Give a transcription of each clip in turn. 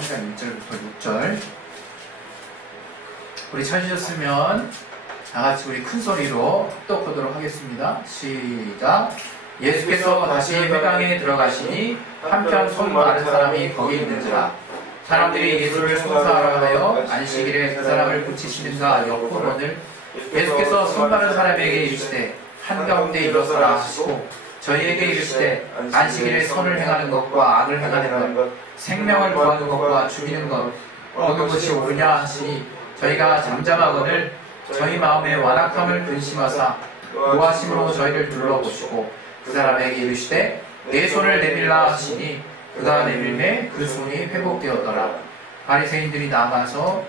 1절부터 6절. 우리 찾으셨으면 다같이 우리 큰 소리로 합독하도록 하겠습니다. 시작. 예수께서 다시 회당에 들어가시니 한편 손 마른 사람이 거기 있는지라. 사람들이 예수를 송사하라 하여 안식일에 그 사람을 고치시는가 엿보거늘 예수께서 손 마른 사람에게 이르시되 한가운데 일어서라 하시고 저희에게 이르시되 안식일에 선을 행하는 것과 악을 행하는 것 생명을 구하는 것과 죽이는 것 어느 것이 옳으냐 하시니 저희가 잠잠하거늘 저희 마음에 완악함을 근심하사 노하심으로 저희를 둘러보시고 그 사람에게 이르시되 내 손을 내밀라 하시니 그가 내밀매 그 손이 회복되었더라. 바리새인들이 나가서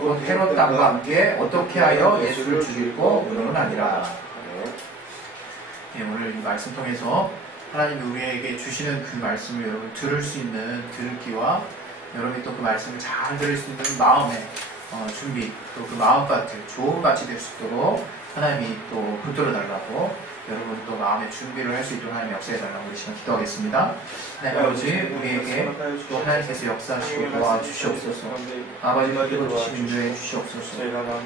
곧 헤롯 땅과 함께 어떻게 하여 예수를 죽이고 의논하니라. 오늘 이 말씀 통해서 하나님이 우리에게 주시는 그 말씀을 여러분 들을 수 있는 들을 귀와 여러분이 또 그 말씀을 잘 들을 수 있는 마음의 준비 또 그 마음밭을 좋은 밭이 될 수 있도록 하나님이 또 붙들어 달라고 여러분 또 마음의 준비를 할 수 있도록 하나님의 역사해 달라고 우리 시간 기도하겠습니다. 하나님 아버지 우리에게 또 하나님께서 역사하시고 도와주시옵소서. 아버지 읽어주시고 인도해 주시옵소서.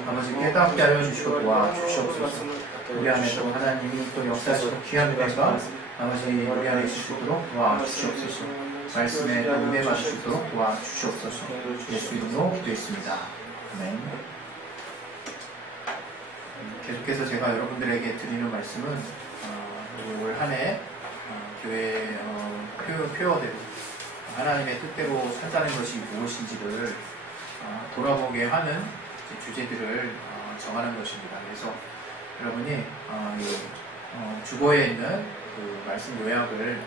아버지 깨닫게 하여 주시고 도와주시옵소서. 우리 안에 또 하나님이 또 역사하시고 귀한 은혜가 아버지 우리 안에 있을 수 있도록 도와주시옵소서. 말씀에 또 은혜 받을 수 있도록 도와주시옵소서. 예수 이름으로 기도했습니다. 아멘. 계속해서 제가 여러분들에게 드리는 말씀은 올 한 해 교회 표어대로 하나님의 뜻대로 산다는 것이 무엇인지를 돌아보게 하는 주제들을 정하는 것입니다. 그래서 여러분이 주보에 있는 그 말씀 요약을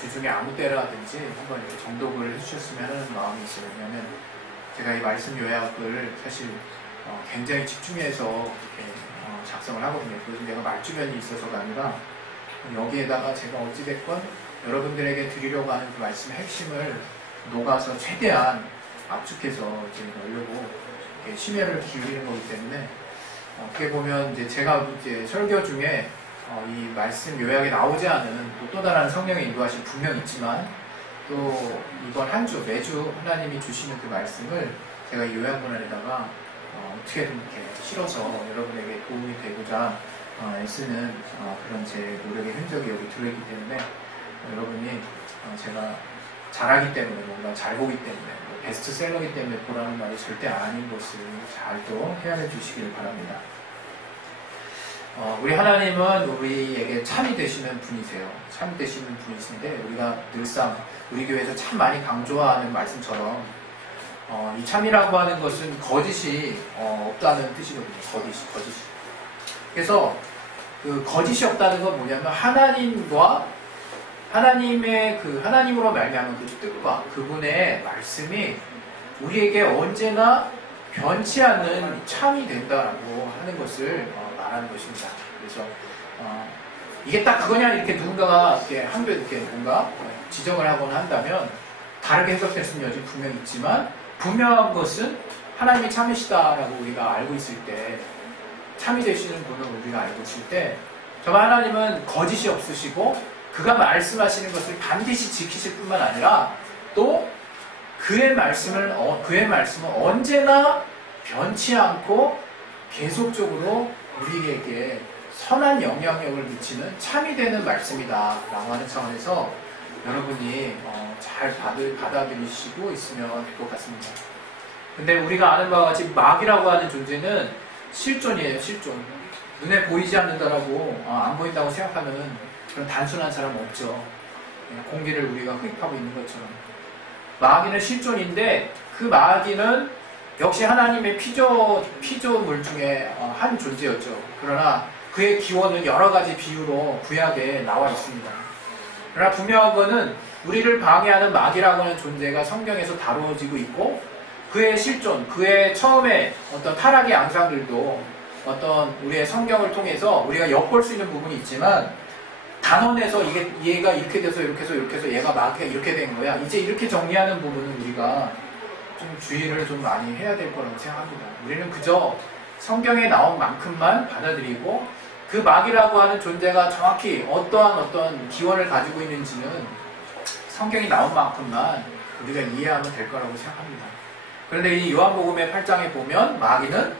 주중에 아무 때라든지 한번 이렇게 정독을 해주셨으면 하는 마음이 있어요. 왜냐하면 제가 이 말씀 요약을 사실 굉장히 집중해서 이렇게 작성을 하거든요. 그래서 내가 말주변이 있어서가 아니라 여기에다가 제가 어찌됐건 여러분들에게 드리려고 하는 그 말씀의 핵심을 녹아서 최대한 압축해서 이제 넣으려고 이렇게 심혈을 기울이는 거기 때문에 어떻게 보면 이제 제가 이제 설교 중에 이 말씀 요약에 나오지 않은 또 다른 성령의 인도하심 분명 있지만 또 이번 한 주 매주 하나님이 주시는 그 말씀을 제가 이 요약문안에다가 어떻게든 이렇게 실어서 여러분에게 도움이 되고자 애쓰는 그런 제 노력의 흔적이 여기 들어있기 때문에 여러분이 제가 잘하기 때문에 뭔가 잘 보기 때문에 베스트셀러이기 때문에 보라는 말이 절대 아닌 것을 잘 또 헤아려 주시기를 바랍니다. 우리 하나님은 우리에게 참이 되시는 분이세요. 참이 되시는 분이신데 우리가 늘상 우리 교회에서 참 많이 강조하는 말씀처럼 이 참이라고 하는 것은 거짓이 없다는 뜻이거든요. 거짓이. 그래서 그 거짓이 없다는 건 뭐냐면 하나님과 하나님의 그 하나님으로 말미암은 그 뜻과 그분의 말씀이 우리에게 언제나 변치 않는 참이 된다라고 하는 것을 말하는 것입니다. 그래서 이게 딱 그거냐 이렇게 누군가가 이렇게 한번 이렇게 뭔가 지적을 하거나 한다면 다르게 해석될 수는 여전히 분명히 있지만 분명한 것은 하나님이 참이시다라고 우리가 알고 있을 때 참이 되시는 분을 우리가 알고 있을 때 정말 하나님은 거짓이 없으시고 그가 말씀하시는 것을 반드시 지키실 뿐만 아니라 또 그의 말씀은 언제나 변치 않고 계속적으로 우리에게 선한 영향력을 미치는 참이 되는 말씀이다 라고 하는 차원에서 여러분이 잘 받아들이시고 있으면 될 것 같습니다. 근데 우리가 아는 바와 같이 마귀라고 하는 존재는 실존이에요. 실존. 눈에 보이지 않는다라고 안 보인다고 생각하는 그런 단순한 사람은 없죠. 공기를 우리가 흡입하고 있는 것처럼 마귀는 실존인데 그 마귀는 역시 하나님의 피조물 중에 한 존재였죠. 그러나 그의 기원은 여러 가지 비유로 구약에 나와 있습니다. 그러나 분명한 것은 우리를 방해하는 마귀라고 하는 존재가 성경에서 다루어지고 있고 그의 실존, 그의 처음에 어떤 타락의 양상들도 어떤 우리의 성경을 통해서 우리가 엿볼 수 있는 부분이 있지만 단언해서 얘가 이렇게 돼서 이렇게 해서 얘가 마귀가 이렇게 된 거야. 이제 이렇게 정리하는 부분은 우리가 좀 주의를 좀 많이 해야 될 거라고 생각합니다. 우리는 그저 성경에 나온 만큼만 받아들이고 그 마귀라고 하는 존재가 정확히 어떠한 기원을 가지고 있는지는 성경이 나온 만큼만 우리가 이해하면 될 거라고 생각합니다. 그런데 이 요한복음의 8장에 보면 마귀는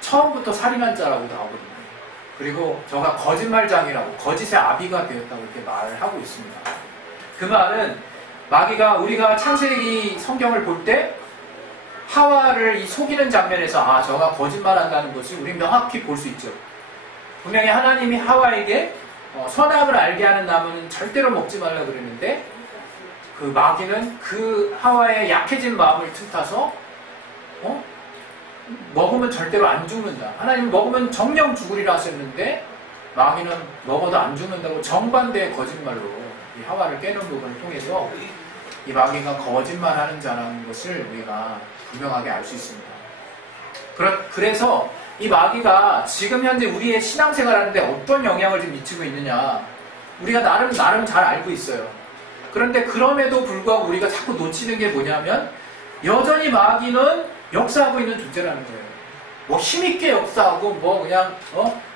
처음부터 살인한 자라고 나오거든요. 그리고 저가 거짓말장이라고, 거짓의 아비가 되었다고 이렇게 말을 하고 있습니다. 그 말은 마귀가, 우리가 창세기 성경을 볼 때 하와를 이 속이는 장면에서 아, 저가 거짓말한다는 것이 우리 명확히 볼 수 있죠. 분명히 하나님이 하와에게 선악을 알게 하는 나무는 절대로 먹지 말라 그랬는데 그 마귀는 그 하와의 약해진 마음을 틈타서 먹으면 절대로 안 죽는다. 하나님 먹으면 정령 죽으리라 하셨는데 마귀는 먹어도 안 죽는다고 정반대의 거짓말로 이 하와를 깨는 부분을 통해서 이 마귀가 거짓말하는 자라는 것을 우리가 분명하게 알 수 있습니다. 그래서 이 마귀가 지금 현재 우리의 신앙생활하는데 어떤 영향을 좀 미치고 있느냐 우리가 나름 잘 알고 있어요. 그런데 그럼에도 불구하고 우리가 자꾸 놓치는 게 뭐냐면 여전히 마귀는 역사하고 있는 존재라는 거예요. 뭐 힘있게 역사하고 뭐 그냥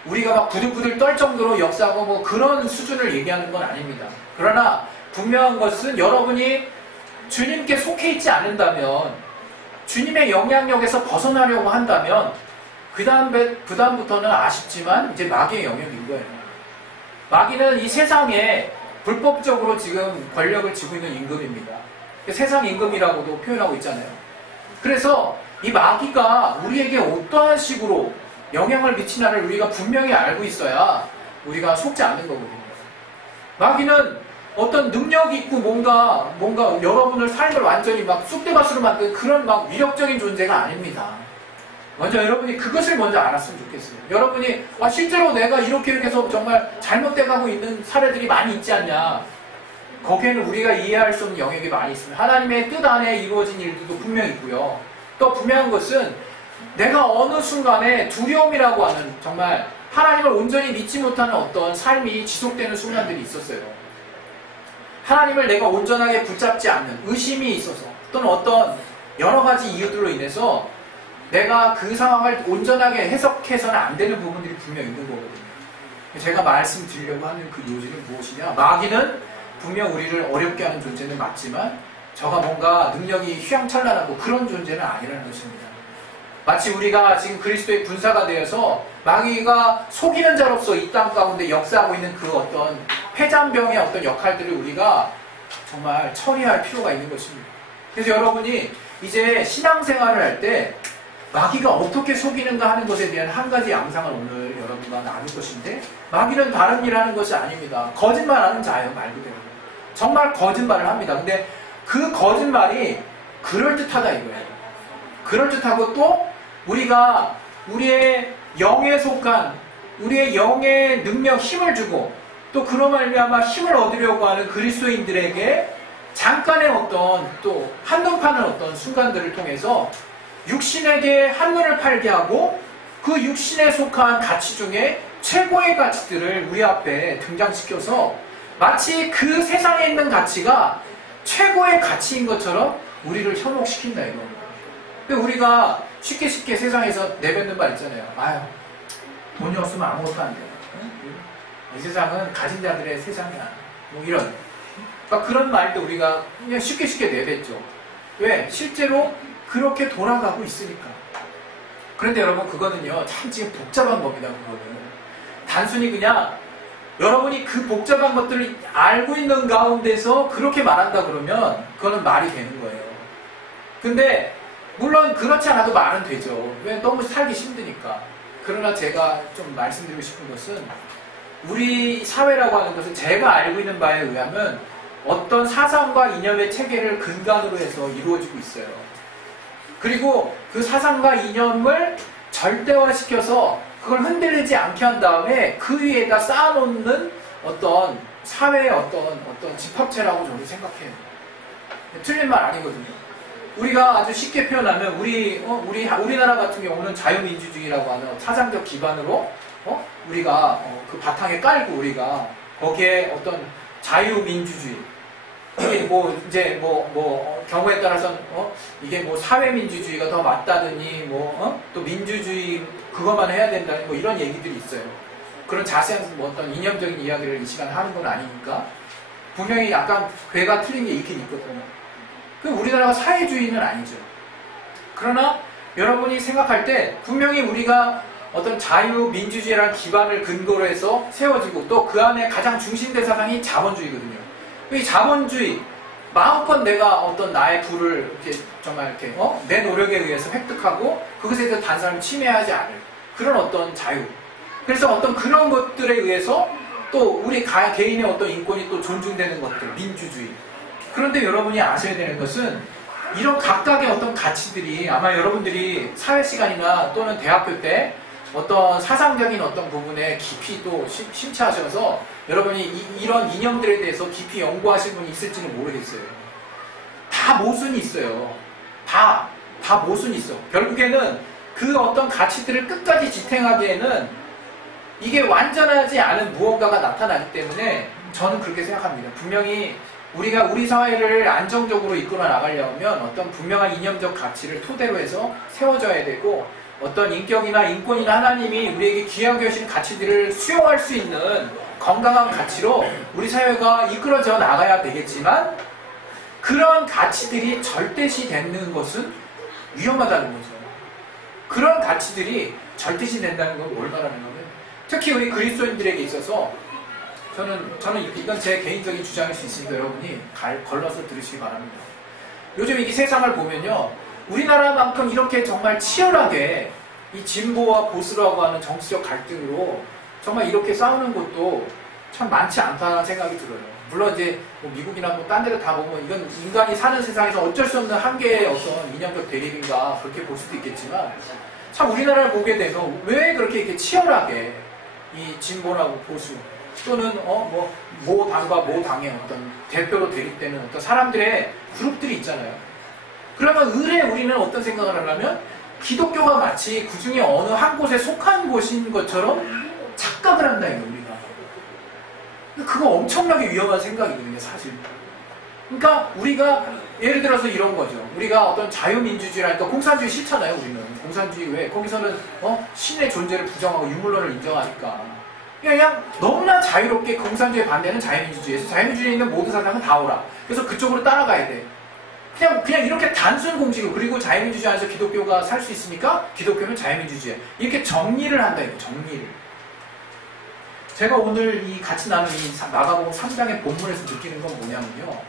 우리가 막 부들부들 떨 정도로 역사하고 뭐 그런 수준을 얘기하는 건 아닙니다. 그러나 분명한 것은 여러분이 주님께 속해 있지 않는다면 주님의 영향력에서 벗어나려고 한다면 그 다음부터는 아쉽지만 이제 마귀의 영역인 거예요. 마귀는 이 세상에 불법적으로 지금 권력을 쥐고 있는 임금입니다. 세상 임금이라고도 표현하고 있잖아요. 그래서 이 마귀가 우리에게 어떠한 식으로 영향을 미치나를 우리가 분명히 알고 있어야 우리가 속지 않는 거거든요. 마귀는 어떤 능력이 있고 뭔가 여러분의 삶을 완전히 막 쑥대밭으로 만든 그런 막 위력적인 존재가 아닙니다. 먼저 여러분이 그것을 먼저 알았으면 좋겠어요. 여러분이 실제로 내가 이렇게 해서 정말 잘못돼가고 있는 사례들이 많이 있지 않냐. 거기에는 우리가 이해할 수 없는 영역이 많이 있습니다. 하나님의 뜻 안에 이루어진 일들도 분명히 있고요. 또 분명한 것은 내가 어느 순간에 두려움이라고 하는 정말 하나님을 온전히 믿지 못하는 어떤 삶이 지속되는 순간들이 있었어요. 하나님을 내가 온전하게 붙잡지 않는 의심이 있어서 또는 어떤 여러 가지 이유들로 인해서 내가 그 상황을 온전하게 해석해서는 안 되는 부분들이 분명 있는 거거든요. 제가 말씀드리려고 하는 그 요지는 무엇이냐? 마귀는 분명 우리를 어렵게 하는 존재는 맞지만 저가 뭔가 능력이 휘황찬란하고 그런 존재는 아니라는 것입니다. 마치 우리가 지금 그리스도의 군사가 되어서 마귀가 속이는 자로서 이 땅 가운데 역사하고 있는 그 어떤 폐잔병의 어떤 역할들을 우리가 정말 처리할 필요가 있는 것입니다. 그래서 여러분이 이제 신앙생활을 할 때 마귀가 어떻게 속이는가 하는 것에 대한 한 가지 양상을 오늘 여러분과 나눌 것인데 마귀는 다른 일 하는 것이 아닙니다. 거짓말하는 자예요, 말 그대로. 정말 거짓말을 합니다. 근데 그 거짓말이 그럴듯하다 이거예요. 그럴듯하고 또 우리가 우리의 영에 속한 우리의 영의 능력, 힘을 주고 또 그로 말미암아 힘을 얻으려고 하는 그리스도인들에게 잠깐의 어떤 또 한눈파는 어떤 순간들을 통해서 육신에게 한눈을 팔게 하고 그 육신에 속한 가치 중에 최고의 가치들을 우리 앞에 등장시켜서 마치 그 세상에 있는 가치가 최고의 가치인 것처럼 우리를 현혹시킨다 이겁니다. 근데 우리가 쉽게 세상에서 내뱉는 말 있잖아요. 아유, 돈이 없으면 아무것도 안 돼. 이 세상은 가진 자들의 세상이야. 뭐 이런. 그러니까 그런 말도 우리가 그냥 쉽게 내뱉죠. 왜? 실제로 그렇게 돌아가고 있으니까. 그런데 여러분 그거는요 참 지금 복잡한 겁니다. 그거는 단순히 그냥 여러분이 그 복잡한 것들을 알고 있는 가운데서 그렇게 말한다 그러면 그거는 말이 되는 거예요. 근데 물론 그렇지 않아도 말은 되죠. 왜? 너무 살기 힘드니까. 그러나 제가 좀 말씀드리고 싶은 것은 우리 사회라고 하는 것은 제가 알고 있는 바에 의하면 어떤 사상과 이념의 체계를 근간으로 해서 이루어지고 있어요. 그리고 그 사상과 이념을 절대화시켜서 그걸 흔들리지 않게 한 다음에 그 위에다 쌓아놓는 어떤 사회의 어떤 집합체라고 저는 생각해요. 틀린 말 아니거든요. 우리가 아주 쉽게 표현하면 우리나라 같은 경우는 자유민주주의라고 하는 사상적 기반으로 우리가 그 바탕에 깔고 우리가 거기에 어떤 자유민주주의 이게 경우에 따라서는 이게 뭐 사회민주주의가 더 맞다느니 또 민주주의 그것만 해야 된다는 뭐 이런 얘기들이 있어요. 그런 자세한 어떤 이념적인 이야기를 이 시간에 하는 건 아니니까. 분명히 약간 괴가 틀린 게 있긴 있거든요. 우리나라가 사회주의는 아니죠. 그러나 여러분이 생각할 때 분명히 우리가 어떤 자유민주주의라는 기반을 근거로 해서 세워지고 또 그 안에 가장 중심된 사상이 자본주의거든요. 이 자본주의, 마음껏 내가 어떤 나의 부를 이렇게 정말 이렇게 내 노력에 의해서 획득하고 그것에 대해서 다른 사람이 침해하지 않을 그런 어떤 자유. 그래서 어떤 그런 것들에 의해서 또 우리 개인의 어떤 인권이 또 존중되는 것들, 민주주의. 그런데 여러분이 아셔야 되는 것은 이런 각각의 어떤 가치들이 아마 여러분들이 사회 시간이나 또는 대학교 때 어떤 사상적인 어떤 부분에 깊이 또 심취하셔서 여러분이 이런 이념들에 대해서 깊이 연구하신 분이 있을지는 모르겠어요. 다 모순이 있어요. 다 모순이 있어. 결국에는 그 어떤 가치들을 끝까지 지탱하기에는 이게 완전하지 않은 무언가가 나타나기 때문에 저는 그렇게 생각합니다. 분명히 우리가 우리 사회를 안정적으로 이끌어 나가려면 어떤 분명한 이념적 가치를 토대로 해서 세워져야 되고 어떤 인격이나 인권이나 하나님이 우리에게 귀하게 하신 가치들을 수용할 수 있는 건강한 가치로 우리 사회가 이끌어져 나가야 되겠지만 그런 가치들이 절대시 되는 것은 위험하다는 거죠. 그런 가치들이 절대시 된다는 건 뭘 말하는 거면 특히 우리 그리스도인들에게 있어서 저는 이건 제 개인적인 주장일 수 있으니까 여러분이 걸러서 들으시기 바랍니다. 요즘 이 세상을 보면요. 우리나라만큼 이렇게 정말 치열하게 이 진보와 보수라고 하는 정치적 갈등으로 정말 이렇게 싸우는 것도 참 많지 않다는 생각이 들어요. 물론 이제 뭐 미국이나 뭐 딴 데를 다 보면 이건 인간이 사는 세상에서 어쩔 수 없는 한계의 어떤 이념적 대립인가 그렇게 볼 수도 있겠지만 참 우리나라를 보게 돼서 왜 그렇게 이렇게 치열하게 이 진보라고 보수 또는 모 당과 모 당의 어떤 대표로 대립되는 어떤 사람들의 그룹들이 있잖아요. 그러면 의뢰 우리는 어떤 생각을 하려면 기독교가 마치 그 중에 어느 한 곳에 속한 곳인 것처럼 착각을 한다 이거 우리가. 그거 엄청나게 위험한 생각이거든요 사실. 그러니까 우리가 예를 들어서 이런 거죠. 우리가 어떤 자유민주주의라니까 공산주의 싫잖아요 우리는. 공산주의 왜? 거기서는 신의 존재를 부정하고 유물론을 인정하니까. 그냥 너무나 자유롭게 공산주의 반대는 자유민주주의에서 자유민주주의에 있는 모든 사상은 다 오라. 그래서 그쪽으로 따라가야 돼. 그냥 이렇게 단순 공식으로 그리고 자유민주주의 안에서 기독교가 살 수 있으니까 기독교는 자유민주주의 이렇게 정리를 한다 이거 정리를. 제가 오늘 이 같이 나눈 이 마가복음 3장의 본문에서 느끼는 건 뭐냐면요.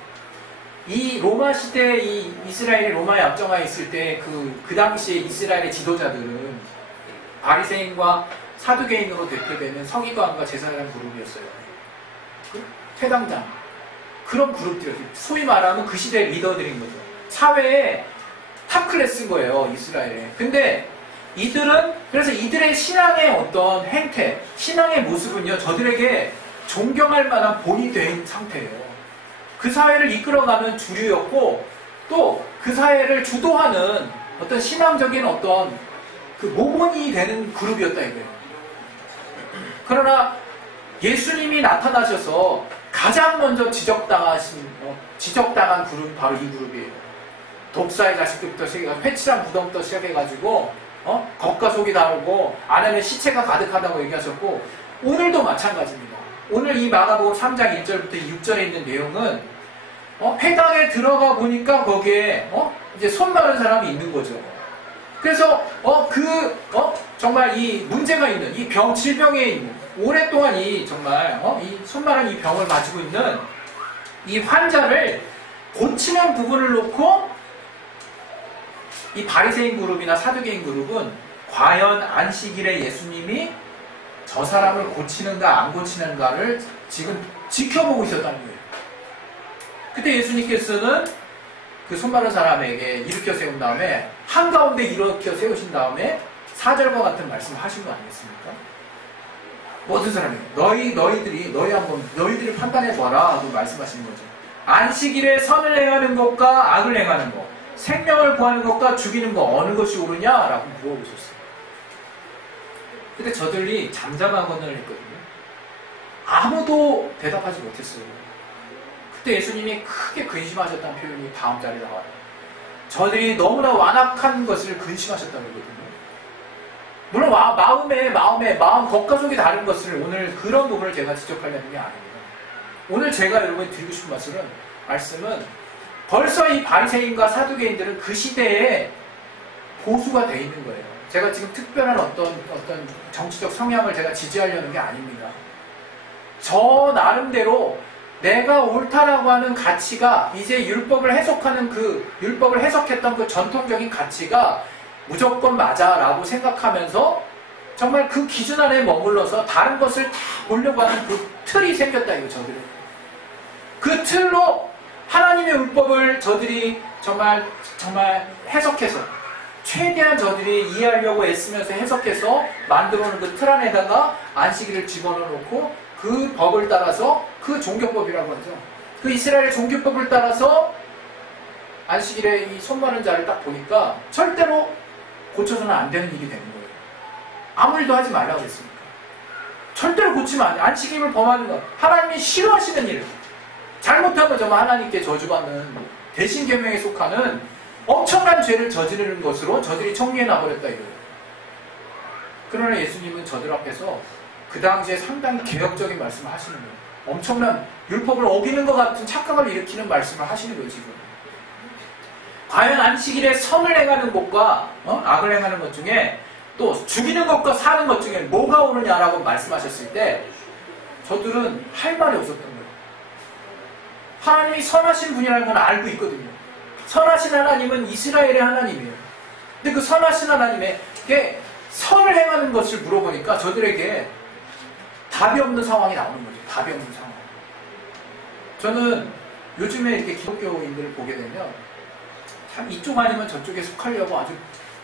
이 로마 시대 이 이스라엘이 로마에 앞정화 있을 때 그 당시에 이스라엘의 지도자들은 바리새인과 사두개인으로 대표되는 서기관과 제사장 그룹이었어요. 회당장 그런 그룹들이었어요. 소위 말하면 그 시대의 리더들인 거죠. 사회의 탑클래스인 거예요 이스라엘에. 근데 그래서 이들의 신앙의 어떤 행태, 신앙의 모습은요 저들에게 존경할 만한 본이 된 상태예요. 그 사회를 이끌어가는 주류였고 또 그 사회를 주도하는 어떤 신앙적인 어떤 그 모본이 되는 그룹이었다 이거예요. 그러나 예수님이 나타나셔서 가장 먼저 지적당한 그룹이 바로 이 그룹이에요. 독사의 자식들부터 시작해가지고 회칠한 무덤부터 시작해가지고 겉과 속이 다르고 안에는 시체가 가득하다고 얘기하셨고 오늘도 마찬가지입니다. 오늘 이 마가복음 3장 1절부터 6절에 있는 내용은 회당에 들어가 보니까 거기에 이제 손 마른 사람이 있는 거죠. 그래서 정말 이 문제가 있는 이 질병에 있는 오랫동안 정말 이 손 마른 이 병을 가지고 있는 이 환자를 고치는 부분을 놓고 이 바리새인 그룹이나 사두개인 그룹은 과연 안식일에 예수님이 저 사람을 고치는가 안 고치는가를 지금 지켜보고 있었다는 거예요. 그때 예수님께서는 그 손 마른 사람에게 일으켜 세운 다음에 한가운데 일으켜 세우신 다음에 4절과 같은 말씀을 하신 거 아니겠습니까? 모든 사람이 너희들이 판단해봐라 라고 말씀하시는 거죠. 안식일에 선을 행하는 것과 악을 행하는 것, 생명을 구하는 것과 죽이는 것 어느 것이 옳으냐라고 물어보셨어요. 근데 저들이 잠잠하고는 했거든요. 아무도 대답하지 못했어요. 그때 예수님이 크게 근심하셨다는 표현이 다음 자리에 나와요. 저들이 너무나 완악한 것을 근심하셨다는 거거든요. 물론 마음 겉과 속이 다른 것을 오늘 그런 부분을 제가 지적하려는 게 아닙니다. 오늘 제가 여러분이 드리고 싶은 말씀은 벌써 이 바리새인과 사두개인들은 그 시대에 보수가 돼 있는 거예요. 제가 지금 특별한 어떤 정치적 성향을 제가 지지하려는 게 아닙니다. 저 나름대로 내가 옳다라고 하는 가치가 이제 율법을 해석하는 율법을 해석했던 그 전통적인 가치가 무조건 맞아라고 생각하면서 정말 그 기준 안에 머물러서 다른 것을 다 보려고 하는 그 틀이 생겼다 이거 저들은. 그 틀로 하나님의 율법을 저들이 정말 해석해서 최대한 저들이 이해하려고 애쓰면서 해석해서 만들어놓은 그 틀 안에다가 안식일을 집어넣고 그 법을 따라서 그 종교법이라고 하죠. 그 이스라엘 종교법을 따라서 안식일에 이 손 마른 자를 딱 보니까 절대로 고쳐서는 안 되는 일이 되는 거예요. 아무 일도 하지 말라고 했습니까? 절대로 고치면 안 돼. 안식일을 범하는 것. 하나님이 싫어하시는 일. 잘못하면 정말 하나님께 저주받는 대신계명에 속하는 엄청난 죄를 저지르는 것으로 저들이 청리해 놔버렸다 이거예요. 그러나 예수님은 저들 앞에서 그 당시에 상당히 개혁적인 말씀을 하시는 거예요. 엄청난 율법을 어기는 것 같은 착각을 일으키는 말씀을 하시는 거예요 지금. 과연 안식일에 선을 행하는 것과 악을 행하는 것 중에 또 죽이는 것과 사는 것 중에 뭐가 옳으냐라고 말씀하셨을 때 저들은 할 말이 없었던 거예요. 하나님이 선하신 분이라는 건 알고 있거든요. 선하신 하나님은 이스라엘의 하나님이에요. 근데 그 선하신 하나님에게 선을 행하는 것을 물어보니까 저들에게 답이 없는 상황이 나오는 거죠. 답이 없는 상황. 저는 요즘에 이렇게 기독교인들을 보게 되면 참 이쪽 아니면 저쪽에 속하려고 아주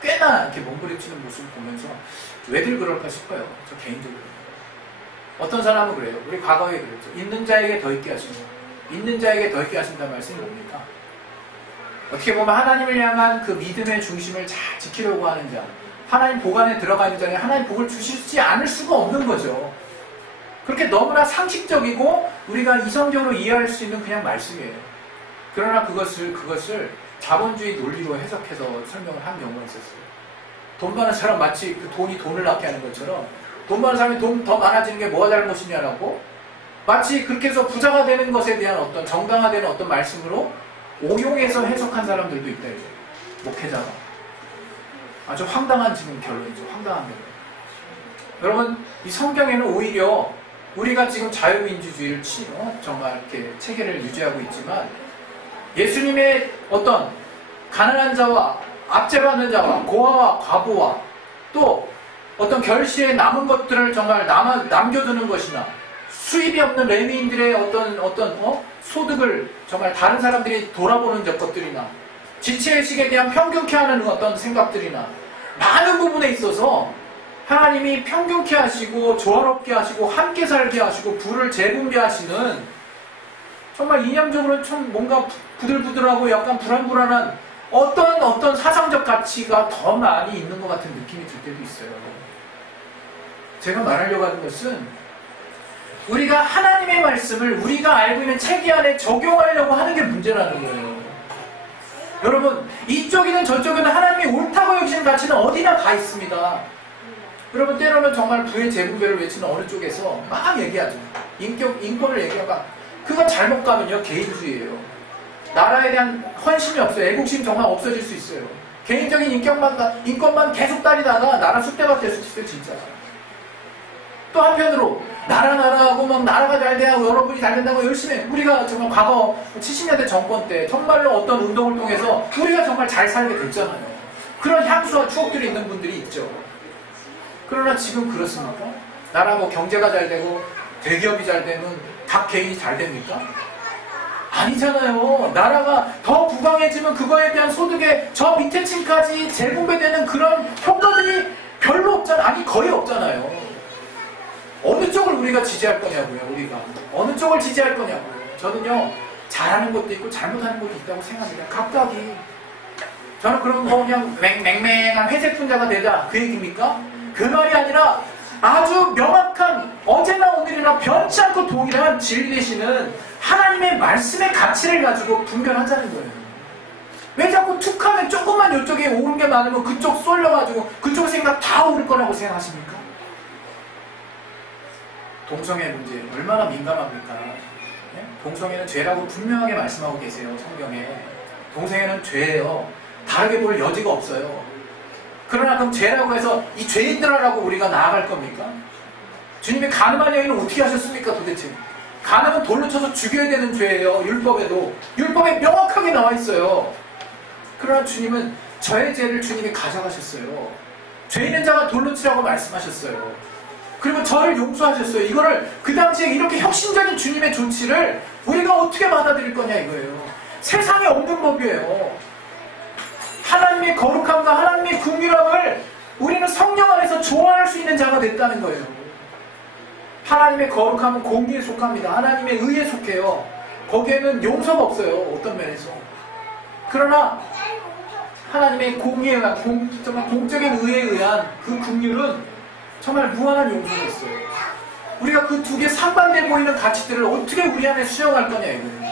꽤나 이렇게 몸부림치는 모습을 보면서 왜들 그럴까 싶어요. 저 개인적으로. 어떤 사람은 그래요. 우리 과거에 그랬죠. 있는 자에게 더 있게 하신다. 있는 자에게 더 있게 하신다는 말씀이 뭡니까? 어떻게 보면 하나님을 향한 그 믿음의 중심을 잘 지키려고 하는 자, 하나님 복 안에 들어가 있는 자에 하나님 복을 주시지 않을 수가 없는 거죠. 그렇게 너무나 상식적이고 우리가 이성적으로 이해할 수 있는 그냥 말씀이에요. 그러나 그것을 자본주의 논리로 해석해서 설명을 한 경우가 있었어요. 돈 많은 사람 마치 그 돈이 돈을 낳게 하는 것처럼 돈 많은 사람이 돈 더 많아지는 게 뭐가 잘못이냐라고 마치 그렇게 해서 부자가 되는 것에 대한 어떤 정당화되는 어떤 말씀으로 오용해서 해석한 사람들도 있다 이제 목회자가 아주 황당한 지금 결론이죠. 황당한 결론. 여러분 이 성경에는 오히려 우리가 지금 자유민주주의를 정말 이렇게 체계를 유지하고 있지만 예수님의 어떤 가난한 자와 압제받는 자와 고아와 과부와 또 어떤 결실에 남은 것들을 정말 남겨두는 것이나 수입이 없는 레미인들의 어떤 소득을 정말 다른 사람들이 돌아보는 것들이나 지체의식에 대한 평균케 하는 어떤 생각들이나 많은 부분에 있어서 하나님이 평균케 하시고 조화롭게 하시고 함께 살게 하시고 부를 재분배하시는 정말 이념적으로는 좀 뭔가 부들부들하고 약간 불안불안한 어떤 사상적 가치가 더 많이 있는 것 같은 느낌이 들 때도 있어요. 제가 말하려고 하는 것은 우리가 하나님의 말씀을 우리가 알고 있는 체계 안에 적용하려고 하는 게 문제라는 거예요. 여러분 이쪽이든 저쪽이든 하나님이 옳다고 여기시는 가치는 어디나 다 있습니다. 여러분 때로는 정말 부의 재분배를 외치는 어느 쪽에서 막 얘기하죠. 인권을 얘기하고 그거 잘못 가면요 개인주의예요. 나라에 대한 헌신이 없어요. 애국심 정말 없어질 수 있어요. 개인적인 인권만 계속 따리다가 나라 쑥대가 될 수 있어요 진짜. 또 한편으로 나라하고 막 나라가 잘 돼야 여러분이 잘 된다고 열심히 해. 우리가 정말 과거 70년대 정권 때 정말로 어떤 운동을 통해서 우리가 정말 잘 살게 됐잖아요. 그런 향수와 추억들이 있는 분들이 있죠. 그러나 지금 그렇습니까? 나라 경제가 잘 되고 대기업이 잘 되면 각 개인이 잘 됩니까? 아니잖아요. 나라가 더 부강해지면 그거에 대한 소득의 저 밑에 층까지 재분배되는 그런 효과들이 별로 없잖아요. 아니 거의 없잖아요. 어느 쪽을 우리가 지지할 거냐고요. 우리가 어느 쪽을 지지할 거냐고요. 저는요 잘하는 것도 있고 잘못하는 것도 있다고 생각합니다. 각각이. 저는 그런 거 그냥 맹맹한 회색 분자가 되자 그 얘기입니까? 그 말이 아니라 아주 명확한 어제나 오늘이나 변치 않고 동일한 진리 되시는 하나님의 말씀의 가치를 가지고 분별하자는 거예요. 왜 자꾸 툭하면 조금만 이쪽에 옳은 게 많으면 그쪽 쏠려가지고 그쪽 생각 다 옳을 거라고 생각하십니까? 동성애 문제 얼마나 민감합니까? 예? 동성애는 죄라고 분명하게 말씀하고 계세요. 성경에. 동성애는 죄예요. 다르게 볼 여지가 없어요. 그러나 그럼 죄라고 해서 이 죄인들하라고 우리가 나아갈 겁니까? 주님이 간음한 여인은 어떻게 하셨습니까 도대체? 간음은 돌로 쳐서 죽여야 되는 죄예요. 율법에도. 율법에 명확하게 나와 있어요. 그러나 주님은 저의 죄를 주님이 가져가셨어요. 죄 있는 자가 돌로 치라고 말씀하셨어요. 그리고 저를 용서하셨어요. 이거를 그 당시에 이렇게 혁신적인 주님의 조치를 우리가 어떻게 받아들일 거냐 이거예요. 세상에 없는 법이에요. 하나님의 거룩함과 하나님의 긍휼함을 우리는 성령 안에서 좋아할 수 있는 자가 됐다는 거예요. 하나님의 거룩함은 공의에 속합니다. 하나님의 의에 속해요. 거기에는 용서가 없어요. 어떤 면에서. 그러나 하나님의 공의에 의한 정말 공적인 의에 의한 그 긍휼은 정말 무한한 용서가 있어요. 우리가 그 두 개 상반돼 보이는 가치들을 어떻게 우리 안에 수용할 거냐 이거예요.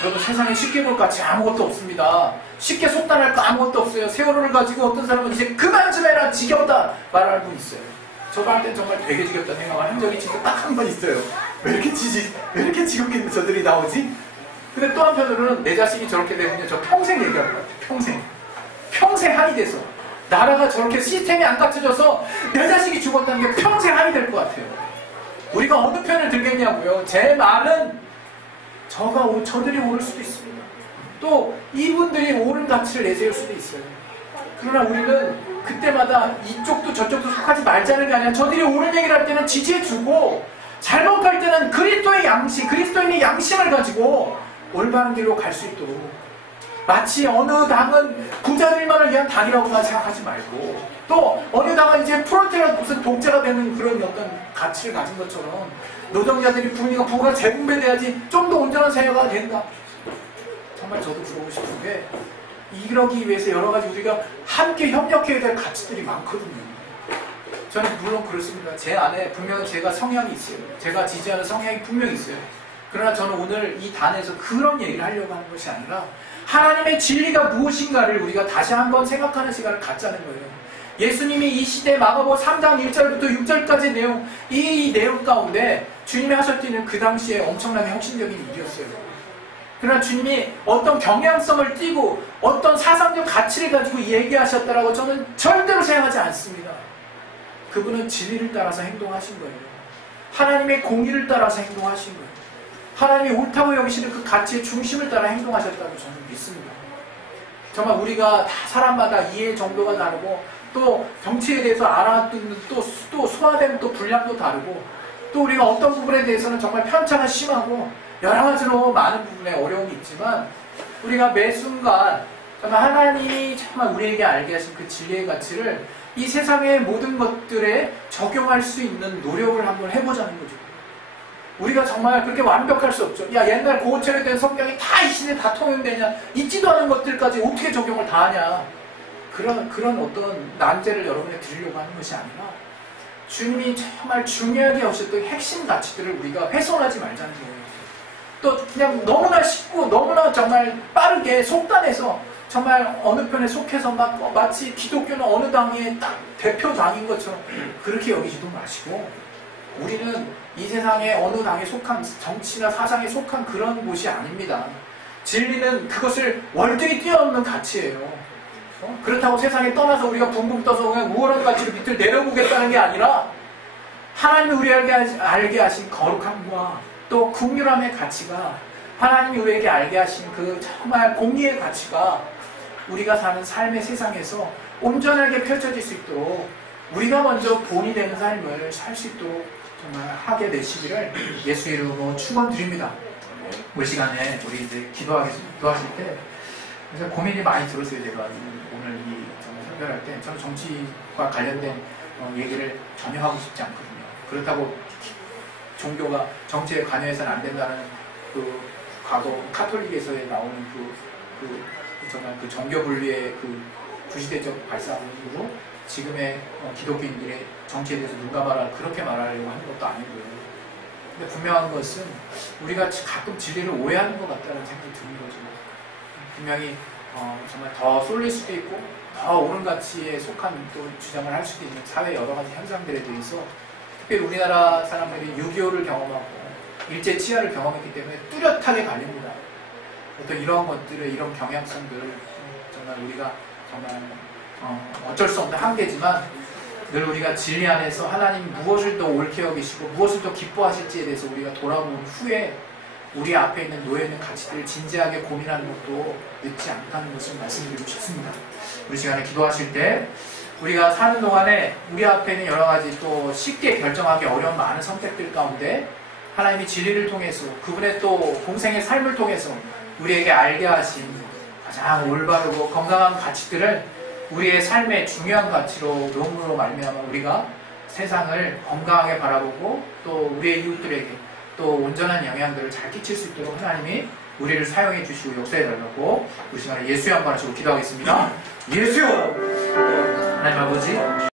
여러분 세상에 쉽게 볼 가치 아무것도 없습니다. 쉽게 속단할 거 아무것도 없어요. 세월호를 가지고 어떤 사람은 이제 그만 좀 해라 지겹다 말하는 분 있어요. 저도 할 땐 정말 되게 지겹다 생각을 한 적이 진짜 딱 한 번 있어요. 왜 이렇게 지겹게 저들이 나오지? 근데 또 한편으로는 내 자식이 저렇게 되면 저 평생 얘기할 것 같아요. 평생 한이 돼서 나라가 저렇게 시스템이 안 갖춰져서 내 자식이 죽었다는 게 평생 한이 될 것 같아요. 우리가 어느 편을 들겠냐고요. 제 말은 저들이 오를 수도 있습니다. 또 이분들이 옳은 가치를 내세울 수도 있어요. 그러나 우리는 그때마다 이쪽도 저쪽도 속하지 말자는 게 아니라 저들이 옳은 얘기를 할 때는 지지해주고 잘못할 때는 그리스도인의 양심을 가지고 올바른 길로 갈 수 있도록 마치 어느 당은 부자들만을 위한 당이라고만 생각하지 말고 또 어느 당은 이제 프롤테라 무슨 독재가 되는 그런 어떤 가치를 가진 것처럼 노동자들이 부가 재분배돼야지 좀 더 온전한 사회가 된다. 정말 저도 그러고 싶은 게 이러기 위해서 여러 가지 우리가 함께 협력해야 될 가치들이 많거든요. 저는 물론 그렇습니다. 제 안에 분명히 제가 성향이 있어요. 제가 지지하는 성향이 분명히 있어요. 그러나 저는 오늘 이 단에서 그런 얘기를 하려고 하는 것이 아니라 하나님의 진리가 무엇인가를 우리가 다시 한번 생각하는 시간을 갖자는 거예요. 예수님이 이 시대 마가복음 3장 1절부터 6절까지 이 내용 가운데 주님이 하셨던 그 당시에 엄청나게 혁신적인 일이었어요. 그러나 주님이 어떤 경향성을 띠고 어떤 사상적 가치를 가지고 얘기하셨다라고 저는 절대로 생각하지 않습니다. 그분은 진리를 따라서 행동하신 거예요. 하나님의 공의를 따라서 행동하신 거예요. 하나님이 옳다고 여기시는 그 가치의 중심을 따라 행동하셨다고 저는 믿습니다. 정말 우리가 다 사람마다 이해의 정도가 다르고 또 정치에 대해서 알아듣는 또 소화되는 또 분량도 다르고 또 우리가 어떤 부분에 대해서는 정말 편차가 심하고 여러 가지로 많은 부분에 어려움이 있지만 우리가 매 순간 정말 하나님이 정말 우리에게 알게 하신 그 진리의 가치를 이 세상의 모든 것들에 적용할 수 있는 노력을 한번 해보자는 거죠. 우리가 정말 그렇게 완벽할 수 없죠. 야 옛날 고어체에 된 성경이 다 이 시대에 다 통용되냐 있지도 않은 것들까지 어떻게 적용을 다 하냐 그런 어떤 난제를 여러분에 드리려고 하는 것이 아니라 주님이 정말 중요하게 하셨던 핵심 가치들을 우리가 훼손하지 말자는 거예요. 또 그냥 너무나 쉽고 너무나 정말 빠르게 속단해서 정말 어느 편에 속해서 마치 기독교는 어느 당의 딱 대표 당인 것처럼 그렇게 여기지도 마시고 우리는 이 세상의 어느 당에 속한 정치나 사상에 속한 그런 곳이 아닙니다. 진리는 그것을 월등히 뛰어넘는 가치예요. 그렇다고 세상에 떠나서 우리가 붕붕 떠서 그냥 우월한 가치를 밑을 내려보겠다는 게 아니라 하나님이 우리에게 알게 하신 거룩함과 또 긍휼함의 가치가 하나님이 우리에게 알게 하신 그 정말 공의의 가치가 우리가 사는 삶의 세상에서 온전하게 펼쳐질 수 있도록 우리가 먼저 본이 되는 삶을 살 수 있도록 정말 하게 되시기를 예수 이름으로 축원드립니다. 올 시간에 우리 이제 기도하실 때 그래서 고민이 많이 들었어요. 제가 오늘 이 설교할 때 저는 정치와 관련된 얘기를 전혀 하고 싶지 않거든요. 그렇다고 종교가 정치에 관여해서는 안 된다는 그 과거 카톨릭에서의 나오는 정말 그 정교 분리의 그 구시대적 발상으로 지금의 기독교인들의 정치에 대해서 누가 그렇게 말하려고 하는 것도 아니고요. 근데 분명한 것은 우리가 가끔 진리를 오해하는 것 같다는 생각이 드는 거죠. 분명히 정말 더 쏠릴 수도 있고 더 옳은 가치에 속한 또 주장을 할 수도 있는 사회 여러 가지 현상들에 대해서 특별히 우리나라 사람들이 6.25를 경험하고 일제 치하를 경험했기 때문에 뚜렷하게 갈립니다. 어떤 이런 것들을, 이런 경향성들을 정말 우리가 정말 어쩔 수 없는 한계지만 늘 우리가 진리 안에서 하나님 무엇을 더 옳게 여기시고 무엇을 더 기뻐하실지에 대해서 우리가 돌아본 후에 우리 앞에 있는 놓여있는 가치들을 진지하게 고민하는 것도 늦지 않다는 것을 말씀드리고 싶습니다. 우리 시간에 기도하실 때 우리가 사는 동안에 우리 앞에 있는 여러 가지 또 쉽게 결정하기 어려운 많은 선택들 가운데 하나님이 진리를 통해서 그분의 또 공생의 삶을 통해서 우리에게 알게 하신 가장 올바르고 건강한 가치들을 우리의 삶의 중요한 가치로 놓음으로 말미암아 우리가 세상을 건강하게 바라보고 또 우리의 이웃들에게 또 온전한 영향들을 잘 끼칠 수 있도록 하나님이 우리를 사용해 주시고 역사해 달라고 우리 시간에 예수의 한 번 하시고 기도하겠습니다. 예수여! 하나님 아버지